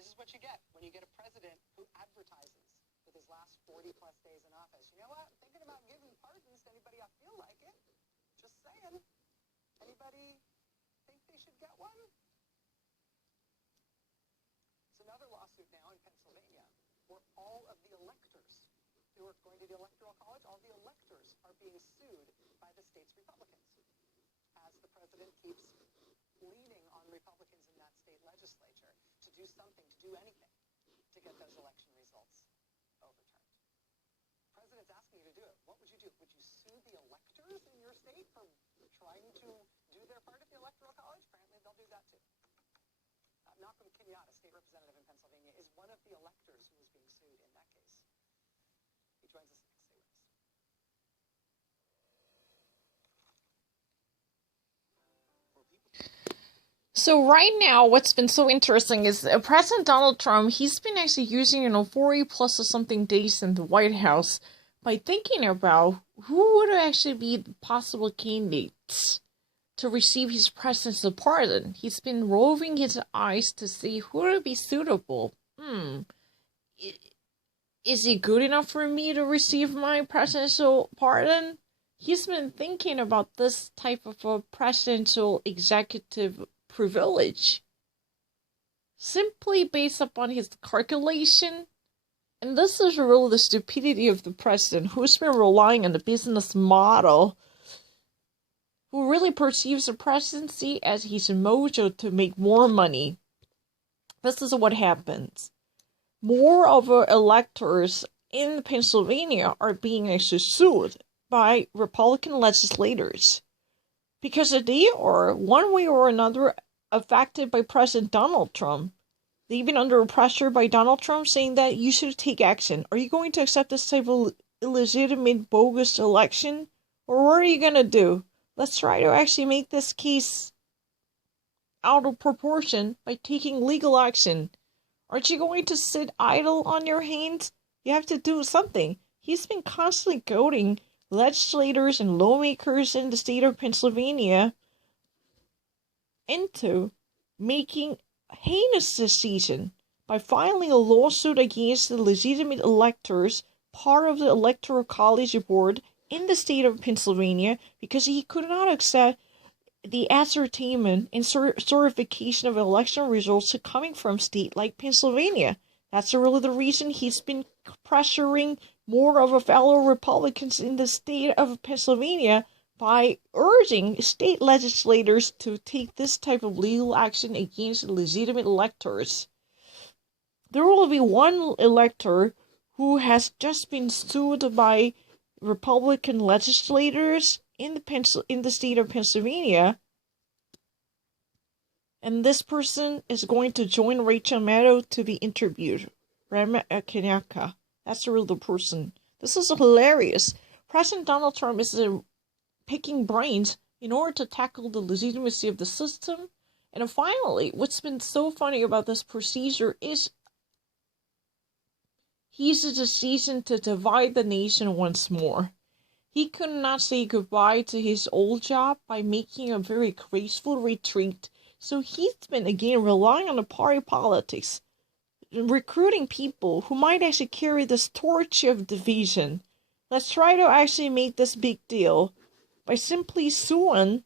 This is what you get when you get a president who advertises with his last 40-plus days in office. You know what? I'm thinking about giving pardons to anybody I feel like it. Just saying. Anybody think they should get one? It's another lawsuit now in Pennsylvania where all of the electors who are going to the Electoral College, all the electors are being sued by the state's Republicans as the president keeps leaning on Republicans in that state legislature to do something, to do anything to get those election results overturned. The president's asking you to do it. What would you do? Would you sue the electors in your state for trying to do their part at the Electoral College? Apparently they'll do that too. Malcolm Kenyatta, state representative in Pennsylvania, is one of the electors who is being sued in that case. He joins us next. Stay with us. So right now, what's been so interesting is President Donald Trump, he's been actually using, 40 plus or something days in the White House by thinking about who would actually be the possible candidates to receive his presidential pardon. He's been rolling his eyes to see who would be suitable. Is he good enough for me to receive my presidential pardon? He's been thinking about this type of a presidential executive privilege simply based upon his calculation. And this is really the stupidity of the president, who's been relying on the business model, who really perceives the presidency as his mojo to make more money. This is what happens. More of our electors in Pennsylvania are being actually sued by Republican legislators because they are, one way or another, affected by President Donald Trump. They've been under pressure by Donald Trump saying that you should take action. Are you going to accept this type of illegitimate, bogus election? Or what are you going to do? Let's try to actually make this case out of proportion by taking legal action. Aren't you going to sit idle on your hands? You have to do something. He's been constantly goading legislators and lawmakers in the state of Pennsylvania into making heinous decision by filing a lawsuit against the legitimate electors, part of the Electoral College Board in the state of Pennsylvania, because he could not accept the ascertainment and certification of election results coming from a state like Pennsylvania. That's really the reason he's been pressuring more of a fellow Republicans in the state of Pennsylvania by urging state legislators to take this type of legal action against legitimate electors. There will be one elector who has just been sued by Republican legislators in the state of Pennsylvania, and this person is going to join Rachel Maddow to be interviewed. Rama Kenyatta. That's the real person. This is hilarious. President Donald Trump is picking brains in order to tackle the legitimacy of the system. And finally, what's been so funny about this procedure is he's a decision to divide the nation once more. He could not say goodbye to his old job by making a very graceful retreat. So he's been again relying on the party politics, recruiting people who might actually carry this torch of division. Let's try to actually make this big deal by simply suing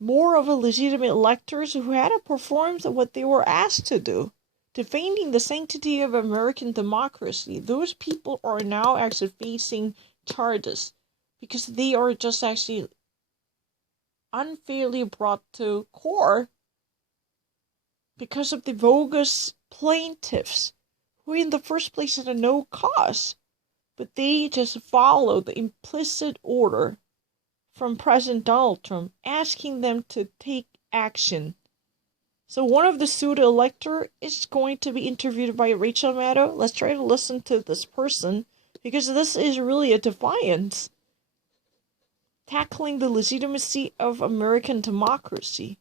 more of the legitimate electors who hadn't performed what they were asked to do, defending the sanctity of American democracy. Those people are now actually facing charges because they are just actually unfairly brought to court because of the bogus plaintiffs who in the first place had no cause, but they just followed the implicit order from President Donald Trump asking them to take action. So one of the sued elector is going to be interviewed by Rachel Maddow. Let's try to listen to this person, because this is really a defiance tackling the legitimacy of American democracy.